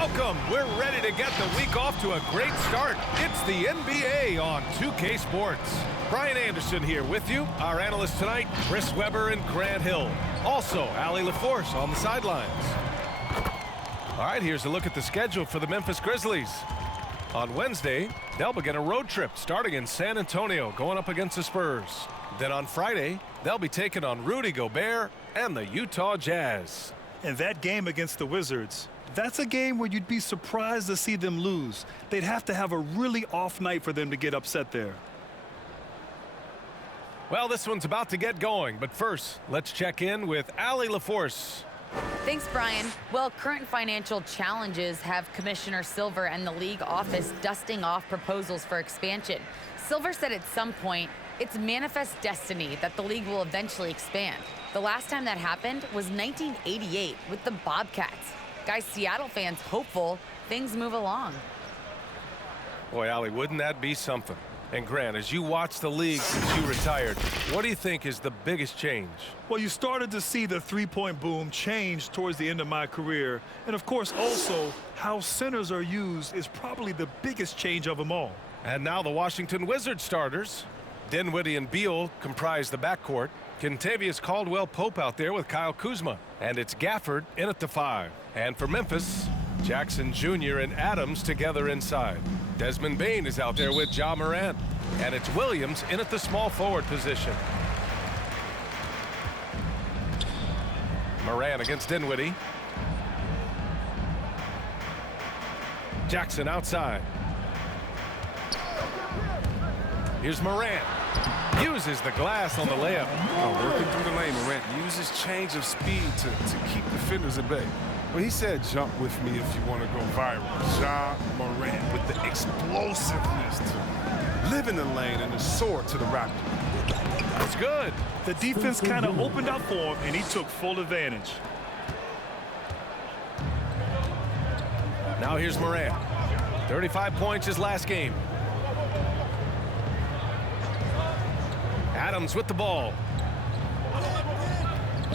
Welcome. We're ready to get the week off to a great start. It's the NBA on 2K Sports. Brian Anderson here with you. Our analysts tonight, Chris Webber and Grant Hill. Also, Allie LaForce on the sidelines. All right, here's a look at the schedule for the Memphis Grizzlies. On Wednesday, they'll begin a road trip starting in San Antonio, going up against the Spurs. Then on Friday, they'll be taking on Rudy Gobert and the Utah Jazz. And that game against the Wizards, that's a game where you'd be surprised to see them lose. They'd have to have a really off night for them to get upset there. Well, this one's about to get going, but first, let's check in with Allie LaForce. Thanks, Brian. Well, current financial challenges have Commissioner Silver and the league office dusting off proposals for expansion. Silver said at some point, it's manifest destiny that the league will eventually expand. The last time that happened was 1988 with the Bobcats. Guys, Seattle fans hopeful things move along. Boy, Allie, wouldn't that be something? And Grant, as you watch the league since you retired, what do you think is the biggest change? Well, you started to see the three-point boom change towards the end of my career. And, of course, also, how centers are used is probably the biggest change of them all. And now the Washington Wizards starters. Dinwiddie and Beal comprise the backcourt. Kentavious Caldwell-Pope out there with Kyle Kuzma. And it's Gafford in at the 5. And for Memphis, Jackson Jr. and Adams together inside. Desmond Bane is out there with Ja Morant. And it's Williams in at the small forward position. Morant against Dinwiddie. Jackson outside. Here's Morant. Uses the glass on the layup. Working through the lane, Morant uses change of speed to keep defenders at bay. Well, he said jump with me if you want to go viral. Ja Morant with the explosiveness to live in the lane and the sword to the Raptor. That's good. The defense kind of opened up for him, and he took full advantage. Now here's Morant. 35 points his last game. Adams with the ball.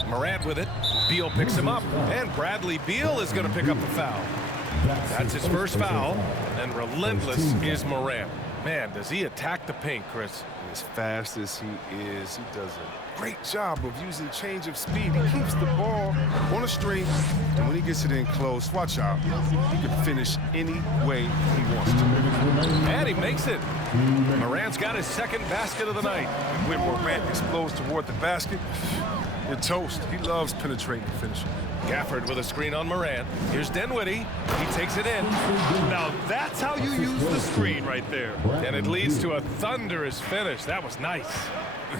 Morant with it. Beal picks him up. And Bradley Beal is going to pick up the foul. That's his first foul. And relentless is Morant. Man, does he attack the paint, Chris. As fast as he is, he does a great job of using change of speed. He keeps the ball on a string, and when he gets it in close, watch out. He can finish any way he wants to. And he makes it. Morant's got his second basket of the night. And when Morant explodes toward the basket, you're toast. He loves penetrating and finishing. Gafford with a screen on Morant. Here's Dinwiddie. He takes it in. Now, that's how you use the screen right there. And it leads to a thunderous finish. That was nice.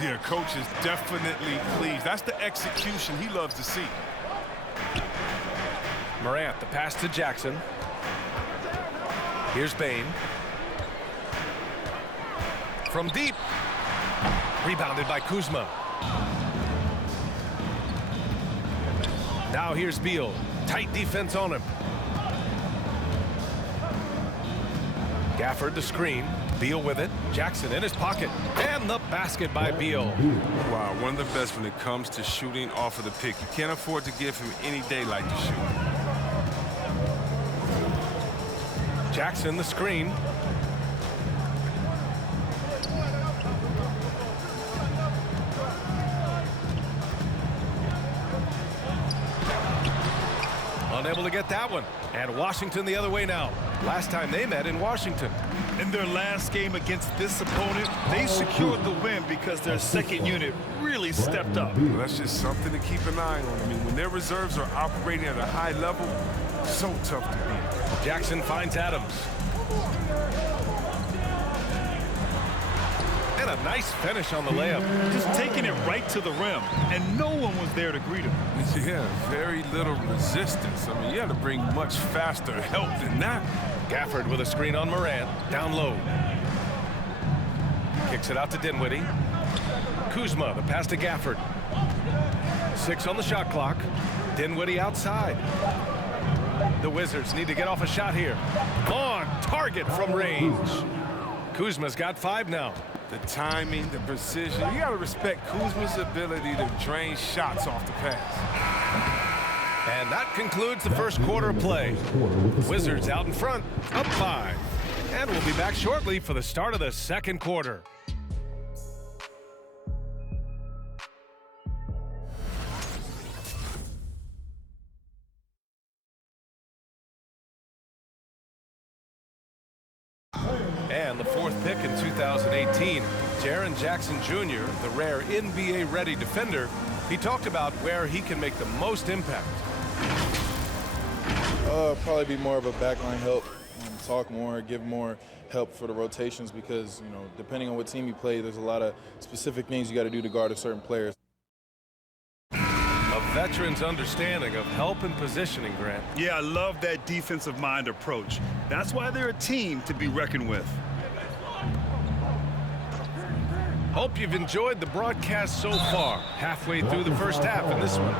Yeah, coach is definitely pleased. That's the execution he loves to see. Morant, the pass to Jackson. Here's Bane. From deep. Rebounded by Kuzma. Now here's Beal. Tight defense on him. Gafford the screen. Beal with it. Jackson in his pocket. And the basket by Beal. Wow, one of the best when it comes to shooting off of the pick. You can't afford to give him any daylight to shoot. Jackson the screen. Unable to get that one. And Washington the other way now. Last time they met in Washington. In their last game against this opponent, they secured the win because their second unit really stepped up. Well, that's just something to keep an eye on. I mean, when their reserves are operating at a high level, so tough to beat. Jackson finds Adams. And a nice finish on the layup. Just taking it right to the rim, and no one was there to greet him. Yeah, very little resistance. I mean, you had to bring much faster help than that. Gafford with a screen on Morant. Down low. Kicks it out to Dinwiddie. Kuzma, the pass to Gafford. 6 on the shot clock. Dinwiddie outside. The Wizards need to get off a shot here. On target from range. Kuzma's got 5 now. The timing, the precision. You got to respect Kuzma's ability to drain shots off the pass. And that concludes the first quarter of play. Wizards out in front, up 5. And we'll be back shortly for the start of the second quarter. And the 4th pick in 2018, Jaren Jackson Jr., the rare NBA-ready defender, he talked about where he can make the most impact. Probably be more of a backline help, talk more, give more help for the rotations because, you know, depending on what team you play, there's a lot of specific things you got to do to guard a certain player. A veteran's understanding of help and positioning, Grant. Yeah, I love that defensive mind approach. That's why they're a team to be reckoned with. Hope you've enjoyed the broadcast so far. Halfway through the first half in this one.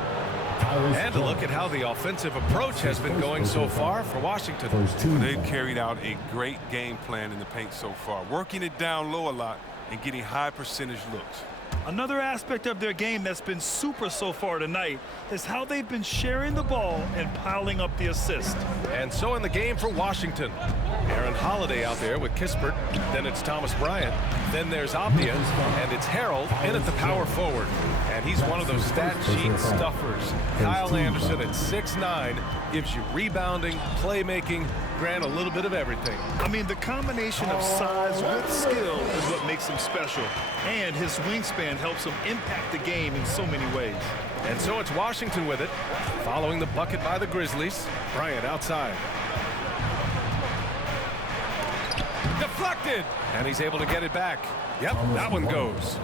And a look at how the offensive approach has been going so far for Washington. They've carried out a great game plan in the paint so far, working it down low a lot and getting high percentage looks. Another aspect of their game that's been super so far tonight is how they've been sharing the ball and piling up the assist. And so in the game for Washington, Aaron Holiday out there with Kispert, then it's Thomas Bryant, then there's Apia, and it's Harold in at the power forward. And he's one of those stat sheet stuffers. Kyle Anderson at 6'9", gives you rebounding, playmaking, Grant, a little bit of everything. I mean, the combination of size with skill is what makes him special. And his wingspan helps him impact the game in so many ways. And so it's Washington with it, following the bucket by the Grizzlies. Bryant outside. Deflected! And he's able to get it back. Yep, that one goes.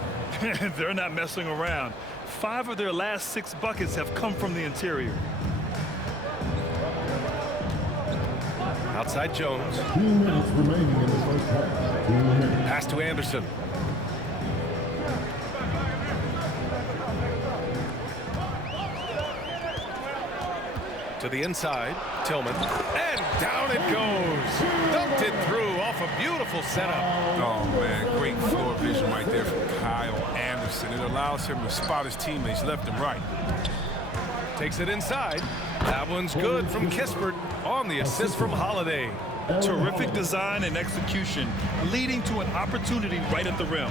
They're not messing around. 5 of their last 6 buckets have come from the interior. Outside Jones. 2 minutes remaining in the first half. 2 minutes. Pass to Anderson. To the inside, Tillman. And down it goes. Dumped it through off a beautiful setup. Oh, man, great floor vision right there from Kyle Anderson. It allows him to spot his teammates left and right. Takes it inside. That one's good from Kispert on the assist from Holiday. Terrific design and execution, leading to an opportunity right at the rim.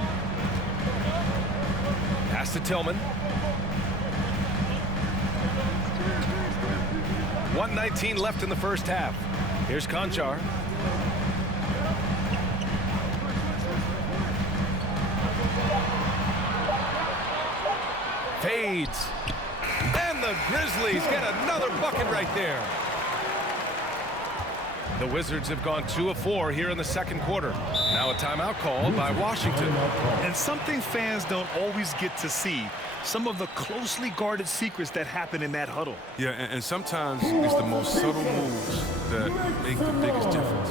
Pass to Tillman. 1:19 left in the first half. Here's Conchar. Fades. And the Grizzlies get another bucket right there. The Wizards have gone 2 of 4 here in the second quarter. Now a timeout called by Washington. And something fans don't always get to see, some of the closely guarded secrets that happen in that huddle. Yeah, and sometimes it's the most subtle moves that make the biggest difference.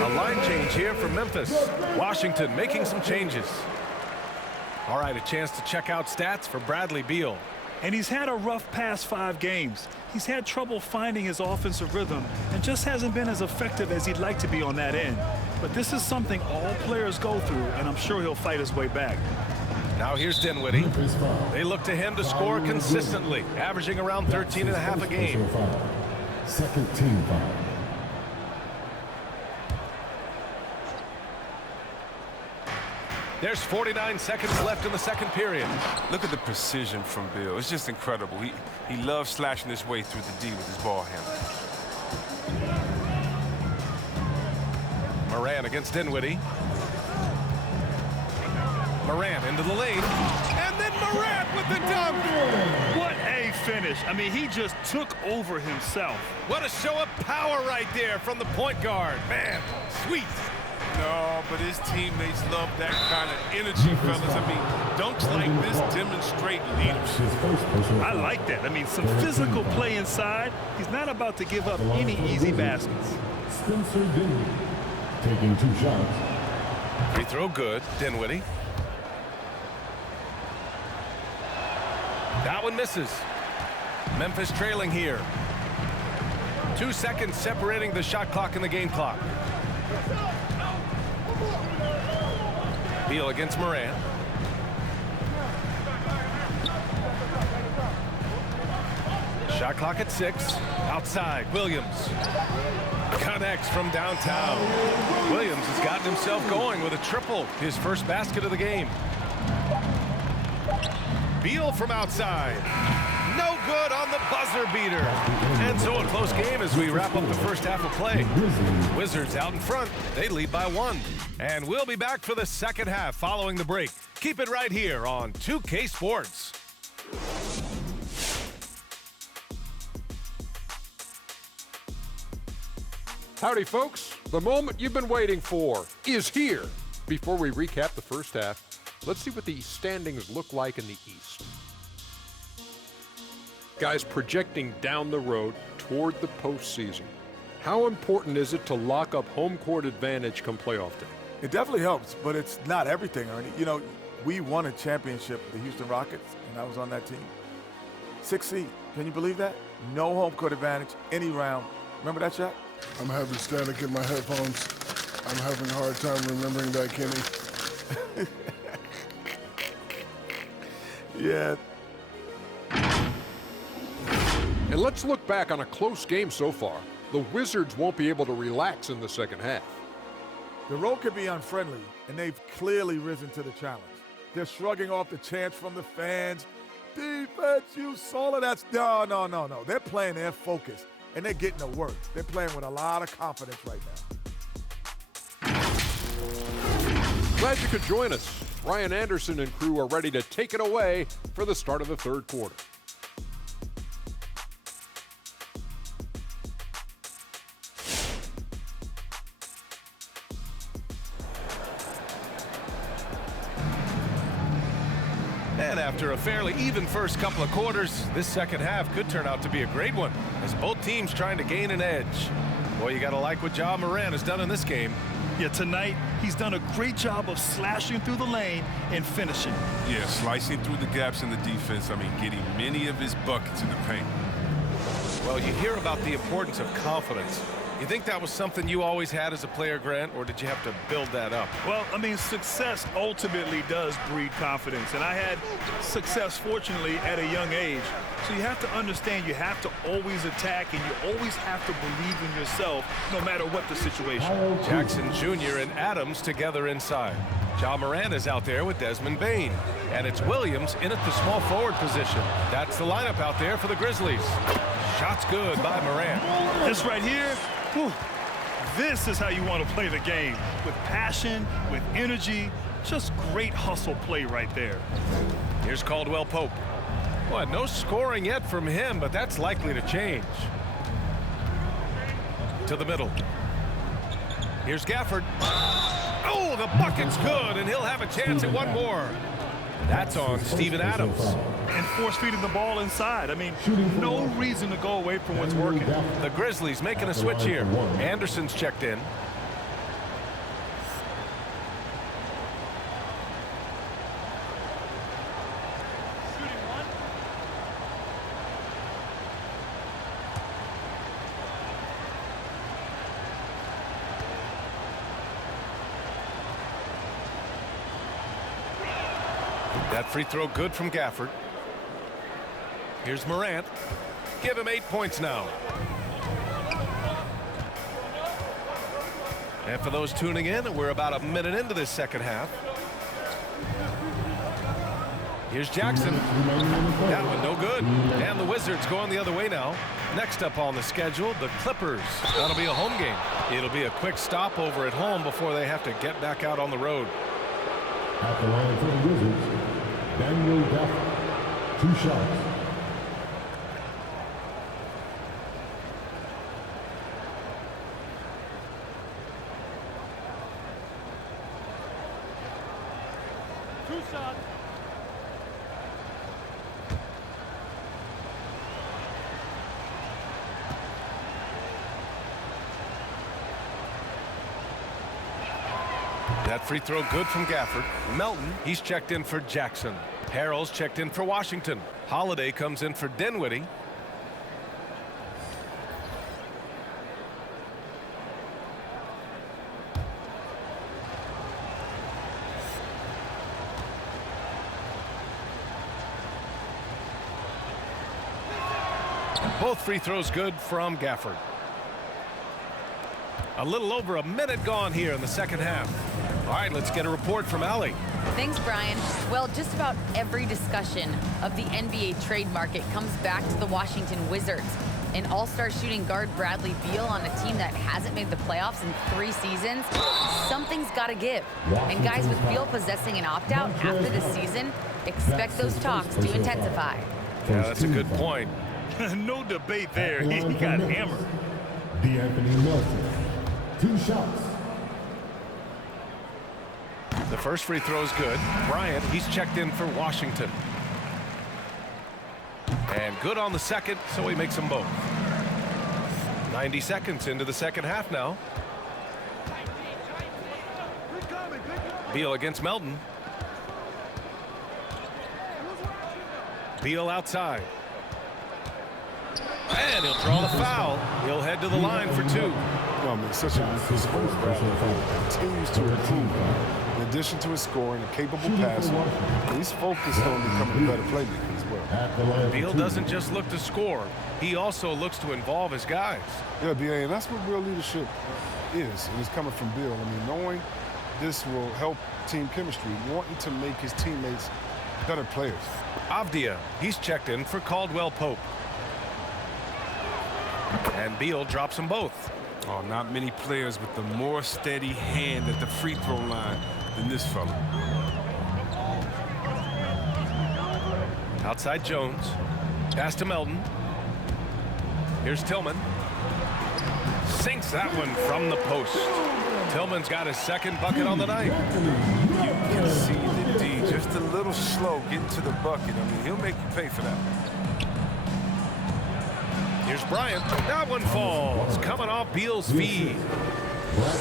A line change here for Memphis. Washington making some changes. All right, a chance to check out stats for Bradley Beal. And he's had a rough past 5 games. He's had trouble finding his offensive rhythm and just hasn't been as effective as he'd like to be on that end. But this is something all players go through, and I'm sure he'll fight his way back. Now here's Dinwiddie. They look to him to score consistently, averaging around 13.5 a game. Second team foul. There's 49 seconds left in the second period. Look at the precision from Beal. It's just incredible. He loves slashing his way through the D with his ball handle. Moran against Dinwiddie. Moran into the lane. And then Moran with the dunk. What a finish. I mean, he just took over himself. What a show of power right there from the point guard. Man, sweet. No, but his teammates love that kind of energy, fellas. I mean, dunks like this demonstrate leadership. I like that. I mean, some physical play inside. He's not about to give up any easy baskets. Spencer Dinwiddie taking 2 shots. Free throw good, Dinwiddie. That one misses. Memphis trailing here. 2 seconds separating the shot clock and the game clock. Beal against Moran. Shot clock at 6. Outside, Williams. Connects from downtown. Williams has gotten himself going with a triple, his first basket of the game. Beal from outside. No good on the buzzer beater. And so a close game as we wrap up the first half of play. Wizards out in front. They lead by 1. And we'll be back for the second half following the break. Keep it right here on 2K Sports. Howdy, folks. The moment you've been waiting for is here. Before we recap the first half, let's see what the standings look like in the East. Guys, projecting down the road toward the postseason, how important is it to lock up home court advantage come playoff day? It definitely helps, but it's not everything, Ernie. You know, we won a championship, the Houston Rockets, and I was on that team. 6th seed. Can you believe that? No home court advantage, any round. Remember that shot? I'm having static in my headphones. I'm having a hard time remembering that, Kenny. Yeah. And let's look back on a close game so far. The Wizards won't be able to relax in the second half. The road can be unfriendly, and they've clearly risen to the challenge. They're shrugging off the chants from the fans. Defense, you solid. That's no. They're playing their focus, and they're getting to work. They're playing with a lot of confidence right now. Glad you could join us. Ryan Anderson and crew are ready to take it away for the start of the third quarter. And after a fairly even first couple of quarters, this second half could turn out to be a great one as both teams trying to gain an edge. Boy, you got to like what Ja Morant has done in this game. Yeah, tonight he's done a great job of slashing through the lane and finishing. Yeah, slicing through the gaps in the defense. I mean, getting many of his buckets in the paint. Well, you hear about the importance of confidence. You think that was something you always had as a player, Grant, or did you have to build that up? Well, I mean, success ultimately does breed confidence, and I had success, fortunately, at a young age. So you have to understand you have to always attack, and you always have to believe in yourself, no matter what the situation. Jackson Jr. and Adams together inside. Ja Morant is out there with Desmond Bane, and it's Williams in at the small forward position. That's the lineup out there for the Grizzlies. Shot's good by Morant. This right here, whew, this is how you want to play the game, with passion, with energy, just great hustle play right there. Here's Caldwell Pope. Well, no scoring yet from him, but that's likely to change. To the middle. Here's Gafford. Oh, the bucket's good, and he'll have a chance at one more. That's on Steven Adams. And force-feeding the ball inside. I mean, no reason to go away from what's working. The Grizzlies making a switch here. Anderson's checked in. That free throw good from Gafford. Here's Morant. Give him 8 points now. And for those tuning in, we're about a minute into this second half. Here's Jackson. That one no good. And the Wizards going the other way now. Next up on the schedule, the Clippers. That'll be a home game. It'll be a quick stopover at home before they have to get back out on the road. At the line for the Wizards, Daniel Gafford, 2 shots. That free throw good from Gafford. Melton, he's checked in for Jackson. Harrell's checked in for Washington. Holiday comes in for Dinwiddie. Both free throws good from Gafford. A little over a minute gone here in the second half. All right, let's get a report from Allie. Thanks, Brian. Well, just about every discussion of the NBA trade market comes back to the Washington Wizards. An all-star shooting guard, Bradley Beal, on a team that hasn't made the playoffs in 3 seasons. Something's got to give. And guys, with Beal possessing an opt-out after this season, expect those talks to intensify. Yeah, that's a good point. No debate there. He got hammered. D'Anthony Melton, 2 shots. The first free throw is good. Bryant, he's checked in for Washington. And good on the second, so he makes them both. 90 seconds into the second half now. Beal against Melton. Beal outside. And he'll draw the foul. He'll head to the line for 2. I mean, such a sports basketball continues to improve. In addition to his scoring, a capable passer, he's focused on becoming a better playmaker as well. Beal doesn't just look to score. He also looks to involve his guys. Yeah, B.A., and that's what real leadership is, and it's coming from Beal. I mean, knowing this will help team chemistry, wanting to make his teammates better players. Avdia, he's checked in for Caldwell Pope. And Beal drops them both. Oh, not many players with the more steady hand at the free throw line than this fella. Outside Jones. Pass to Melton. Here's Tillman. Sinks that one from the post. Tillman's got his second bucket on the night. You can see the D just a little slow getting to the bucket. I mean, he'll make you pay for that. Here's Bryant. That one falls. Coming off Beal's feed.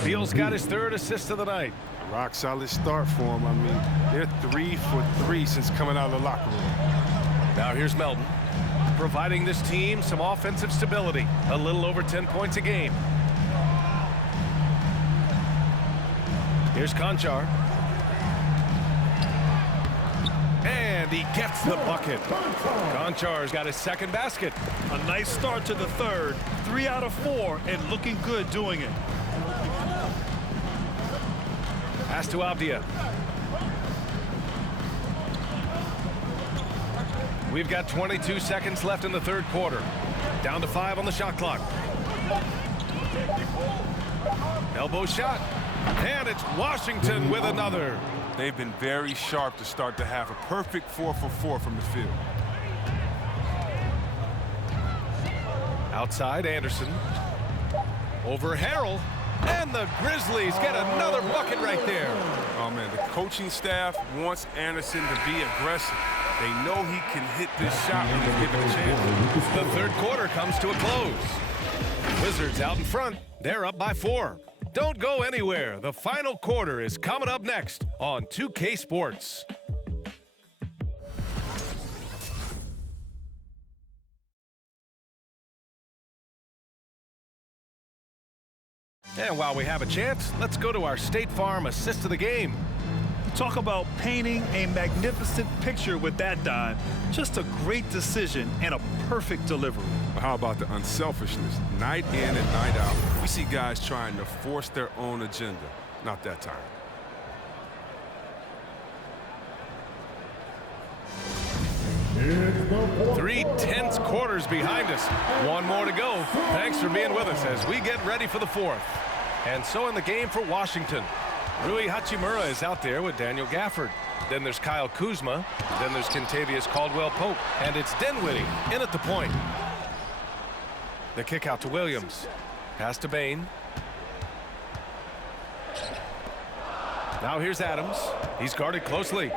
Beal's got his 3rd assist of the night. A rock solid start for him. I mean, they're 3 for 3 since coming out of the locker room. Now here's Melton, providing this team some offensive stability. A little over 10 points a game. Here's Conchar. And he gets the bucket. Konchar's got his second basket. A nice start to the 3rd. 3 out of 4 and looking good doing it. Pass to Avdia. We've got 22 seconds left in the 3rd quarter. Down to 5 on the shot clock. Elbow shot. And it's Washington with another. They've been very sharp to start the half. A perfect 4 for 4 from the field. Outside Anderson. Over Harrell. And the Grizzlies get another bucket right there. Oh, man, the coaching staff wants Anderson to be aggressive. They know he can hit this shot when he's given a chance. The 3rd quarter comes to a close. Wizards out in front. They're up by 4. Don't go anywhere. The final quarter is coming up next on 2K Sports. And while we have a chance, let's go to our State Farm assist of the game. Talk about painting a magnificent picture with that dime. Just a great decision and a perfect delivery. How about the unselfishness? Night in and night out. We see guys trying to force their own agenda. Not that time. Three tense quarters behind us. One more to go. Thanks for being with us as we get ready for the 4th. And so in the game for Washington, Rui Hachimura is out there with Daniel Gafford. Then there's Kyle Kuzma. Then there's Kentavious Caldwell-Pope. And it's Dinwiddie in at the point. The kick out to Williams. Pass to Bain. Now here's Adams. He's guarded closely.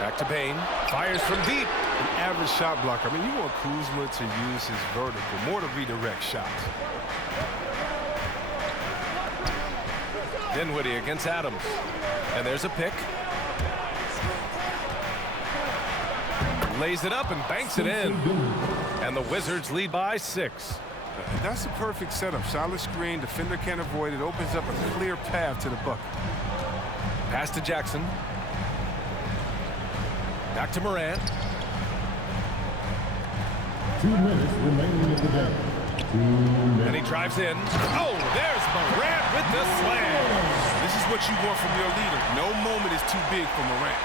Back to Bain. Fires from deep. An average shot blocker. I mean, you want Kuzma to use his vertical more to redirect shots. Dinwiddie against Adams. And there's a pick. Lays it up and banks it in. And the Wizards lead by 6. That's a perfect setup. Solid screen. Defender can't avoid it. Opens up a clear path to the bucket. Pass to Jackson. Back to Morant. 2 minutes remaining in the game. 2 minutes. And he drives in. Oh, there's Morant with the slam. This is what you want from your leader. No moment is too big for Morant.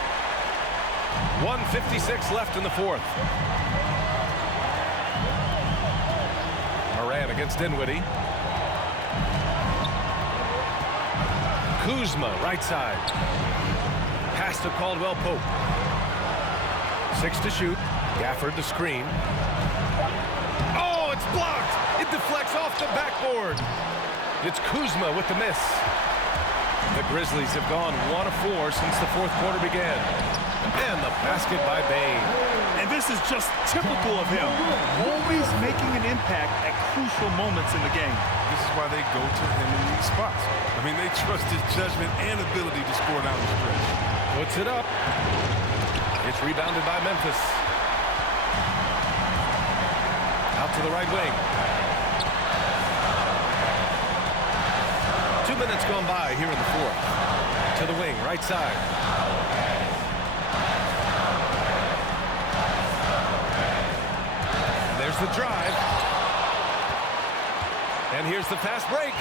1:56 left in the fourth. Morant against Dinwiddie. Kuzma, right side. Pass to Caldwell Pope. 6 to shoot. Gafford the screen. Oh, it's blocked. It deflects off the backboard. It's Kuzma with the miss. The Grizzlies have gone 1 of 4 since the fourth quarter began. And the basket by Beal. And this is just typical of him. Always making an impact at crucial moments in the game. This is why they go to him in these spots. I mean, they trust his judgment and ability to score down the stretch. Puts it up. It's rebounded by Memphis. Out to the right wing. 2 minutes gone by here in the fourth. To the wing, right side. There's the drive. And here's the fast break.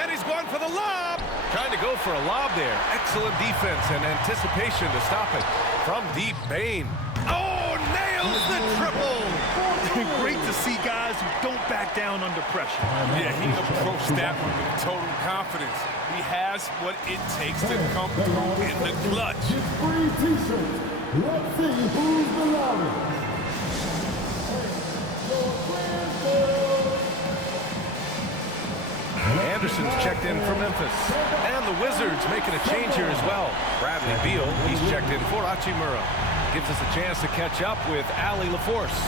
And he's going for the lob. Trying to go for a lob there. Excellent defense and anticipation to stop it. From deep, Bain. Oh, nails the triple. Great to see guys who don't back down under pressure. Yeah, he approached that one with total confidence. He has what it takes to come through in the clutch. Get free t-shirts. Let's see who's the loudest. Anderson's checked in for Memphis. And the Wizards making a change here as well. Bradley Beal, he's checked in for Hachimura. Gives us a chance to catch up with Ali LaForce.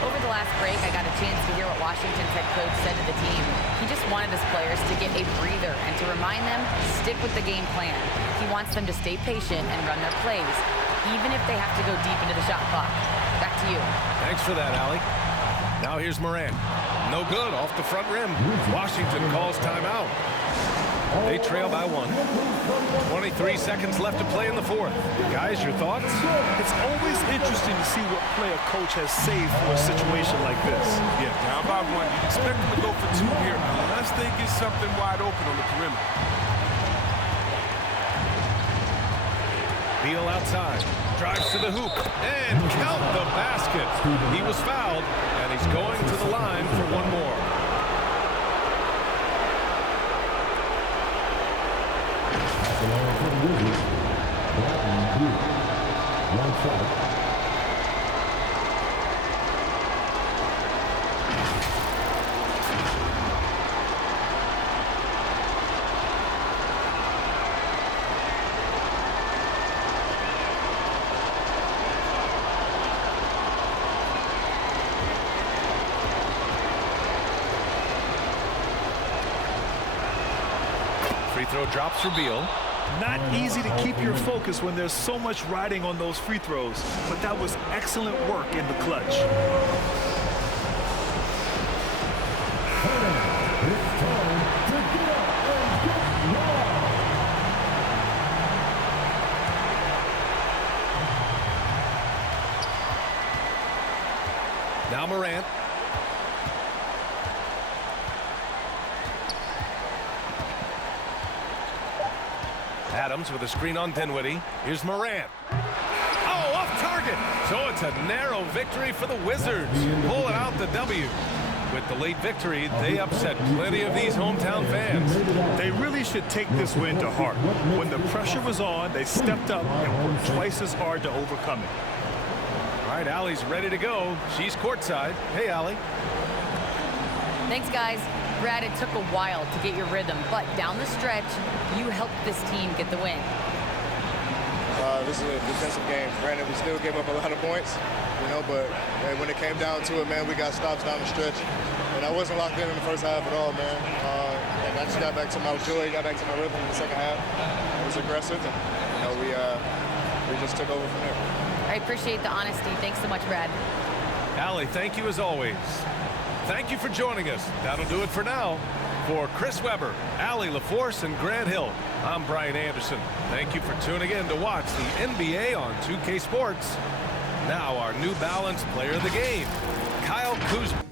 Over the last break, I got a chance to hear what Washington's head coach said to the team. He just wanted his players to get a breather and to remind them, stick with the game plan. He wants them to stay patient and run their plays, even if they have to go deep into the shot clock. Back to you. Thanks for that, Ali. Now here's Morant. No good, off the front rim. Washington calls timeout. They trail by 1. 23 seconds left to play in the fourth. Guys, your thoughts? It's always interesting to see what play a coach has saved for a situation like this. Yeah, down by 1. You expect them to go for 2 here unless they get something wide open on the perimeter. Beal outside. Drives to the hoop. And count the basket. He was fouled, and he's going to the line for 1 more. Along for the Wizards. Bradley Beal. Right side. Free throw drops for Beal. Not easy to keep your focus when there's so much riding on those free throws, but that was excellent work in the clutch. It's time to get up and get loud. Now Morant. Adams with a screen on Dinwiddie. Here's Morant. Oh, off target. So it's a narrow victory for the Wizards. Pulling out the W. With the late victory, they upset plenty of these hometown fans. They really should take this win to heart. When the pressure was on, they stepped up and worked twice as hard to overcome it. All right, Allie's ready to go. She's courtside. Hey, Allie. Thanks, guys. Brad, it took a while to get your rhythm, but down the stretch, you helped this team get the win. This is a defensive game. Granted, we still gave up a lot of points, but when it came down to it, man, we got stops down the stretch. And I wasn't locked in the first half at all, man. And I just got back to my joy, got back to my rhythm in the second half. It was aggressive, and we just took over from there. I appreciate the honesty. Thanks so much, Brad. Allie, thank you as always. Thank you for joining us. That'll do it for now. For Chris Webber, Ali LaForce, and Grant Hill, I'm Brian Anderson. Thank you for tuning in to watch the NBA on 2K Sports. Now our New Balance player of the game, Kyle Kuzma.